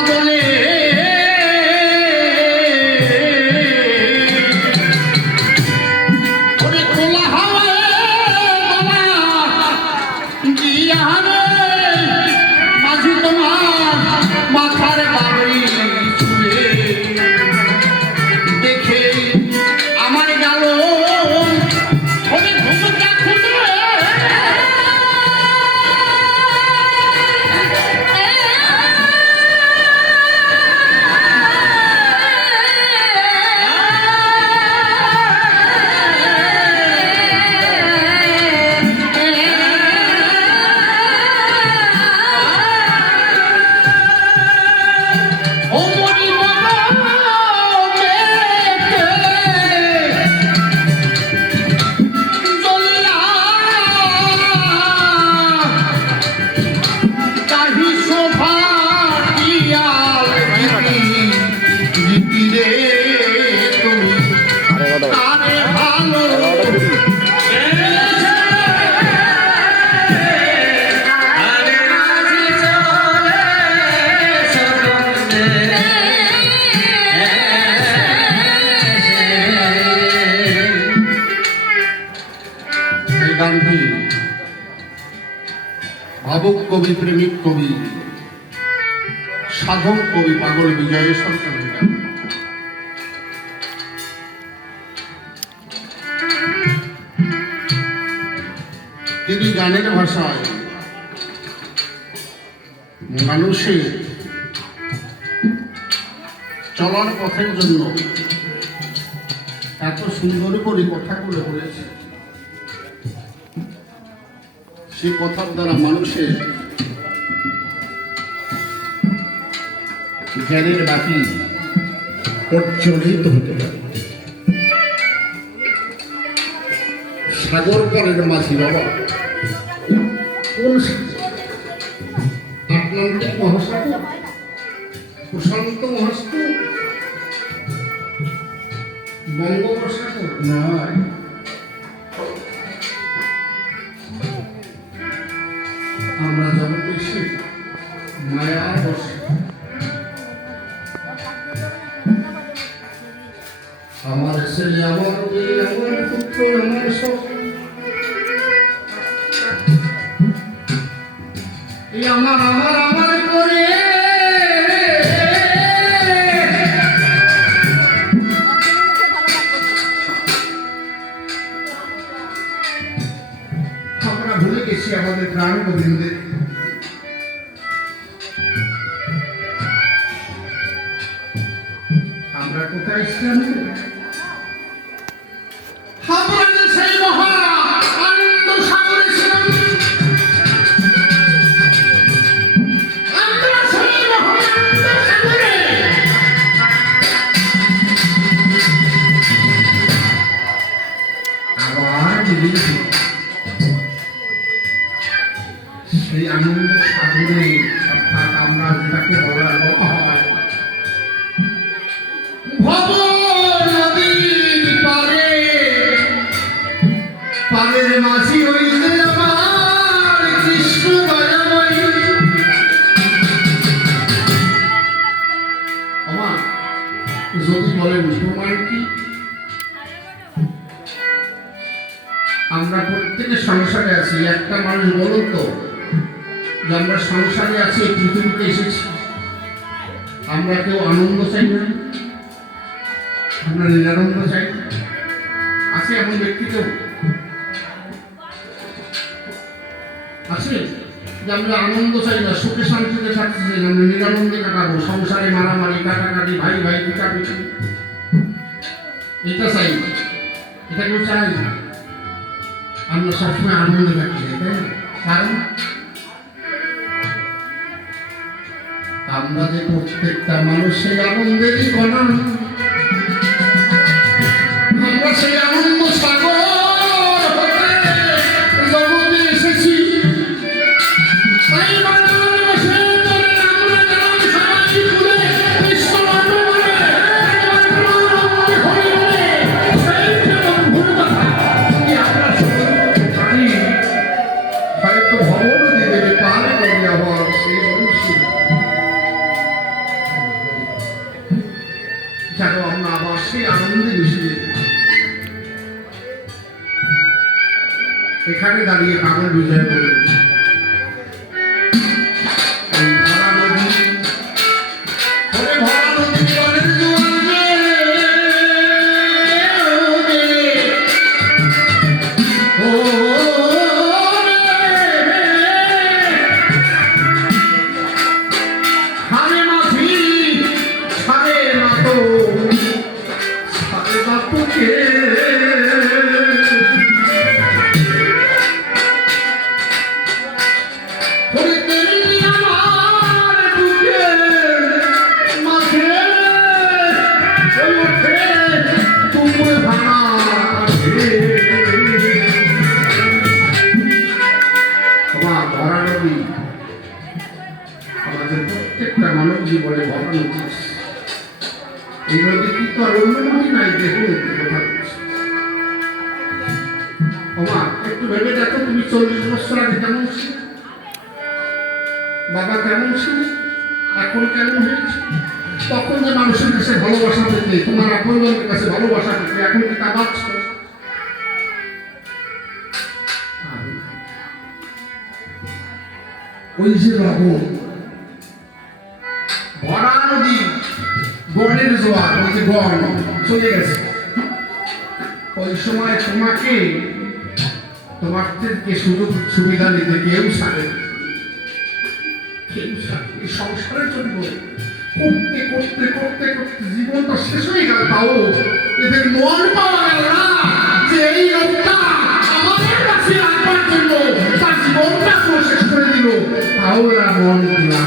মান্দা ভাবুক কবি প্রেমিক কবি, সাধক কবি পাগল বিজয় সরকারের গান তিনি গানের ভাষায় মানুষের চলার পথের জন্য এত সুন্দর করে কথাগুলো বলেছে সে কথার দ্বারা মানুষের জ্ঞানের বাতি প্রজ্বলিত হতে পারে। সাগর পরের মাঝি বাবা, কোন আটলান্টিক মহাসাগর? প্রশান্ত মহাসাগর? বঙ্গোপসাগর? নয় আমার ছেলে আমার মেয়ে আমার পুত্র, আমার সব। আমার আমার আমার করে। আমরা ভুলে গেছি আমাদের প্রাণ গোবিন্দের আমরা আমার কৃষ্ণ দয়াময়ী আমার যদি বলেন প্রমাণ কি আমরা প্রত্যেকে সংসারে আছি, একটা মানুষ বলুন তো। যে আমরা সংসারে আছি, এই পৃথিবীতে এসেছি। আমরা কেউ আনন্দ চাই না। আমরা নিরানন্দ চাই। আছে এমন ব্যক্তি কেউ? আছে? যে আমরা আনন্দ চাই না, সুখে শান্তিতে থাকতে চাই আমরা নিরানন্দে কাটাবো। সংসারে মারামারি, কাটাকাটি, ভাই ভাই, পিটাপিটি। এটা চাই। এটা কেউ চাই না। আমরা সবসময় আনন্দে চাই তাই না? কারণ আমরা যে প্রত্যেকটা মানুষ সেই আনন্দেরই গণা আমরা সেই আনন্দ যেন আমরা আবার সেই আনন্দে মিশে যেতে এখানে দাঁড়িয়ে কামল বিজয় বললেন আমাদের প্রত্যেকটা মানব জীবনে ভরা নদী এই নদী কিন্তু আর অন্য নদী নাই কথা বলছি। একটু ভেবে দেখো, তুমি চল্লিশ বছর আগে কেমন ছিল? বাবা কেমন ছিল এখন কেমন হয়েছে? তখন যে মানুষের কাছে ভালোবাসা পেতে, তোমার আপনজনের কাছে ভালোবাসা পেতে, এখন কি তা পাচ্ছ ওই যে লবণ ভরা জোয়ার ওই যে চলে গেছে। ওই সময় তোমাকে তোমার থেকে সুযোগ, সুবিধা নিতে কেউ ছাড়ে। কেউ ছাড়ে সংসারের জন্য করতে করতে করতে করতে জীবনটা শেষ হয়ে গেল তাও। এদের মন পাওয়া গেল না যে এই লোকটা আমাদের কাছে রাখবার জন্য তার জীবনটা শেষ করে দিল। তাও এরা মন দিলাম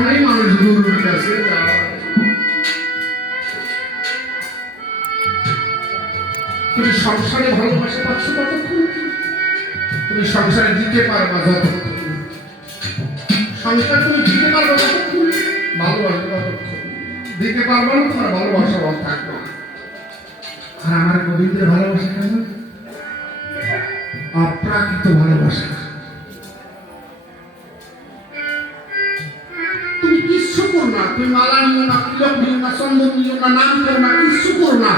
কারণেই মানুষ গুরুর কাছে তুমি সংসারে ভালোবাসা পাচ্ছ তুমি সংসারে দিতে পারবা সংসার তুমি দিতে দিতে পারবে না, তোমার ভালোবাসা অভাব থাকবে আর আমার গোবিন্দের ভালোবাসা কেমন? অপ্রাকৃত ভালোবাসা। তুমি মালা নিও না তিলক নিও না চন্দন নিও না নাম করো না কিচ্ছু করো না।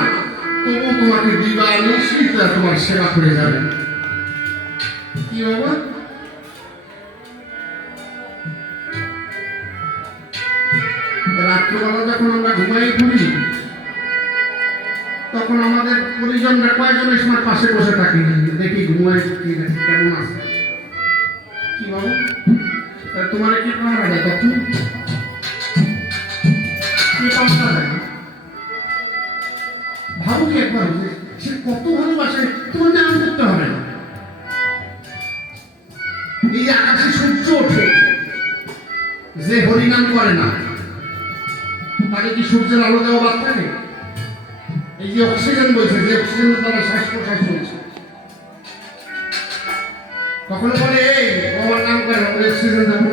তবু তোমাকে দিবা নিশ্চিত তোমার সেবা করে যাবে। কি বাবা? রাত্রিবেলা যখন আমরা ঘুমাই পড়ি তখন আমাদের পরিজনরা কয়েকজন এই সময় পাশে বসে থাকি? দেখি ঘুমাই কেমন আছে? কি বাবু? তোমার কি পাওয়া যায় তখন। সূর্য ওঠে যে হরিনাম করে না। তাকে কি সূর্যের আলো দেওয়া বাদ থাকে? এই যে অক্সিজেন বলছে যে অক্সিজেনের দ্বারা শ্বাস প্রশ্বাস চলছে। কখনো বলে, এই বাবার নাম করে, অক্সিজেন দেবো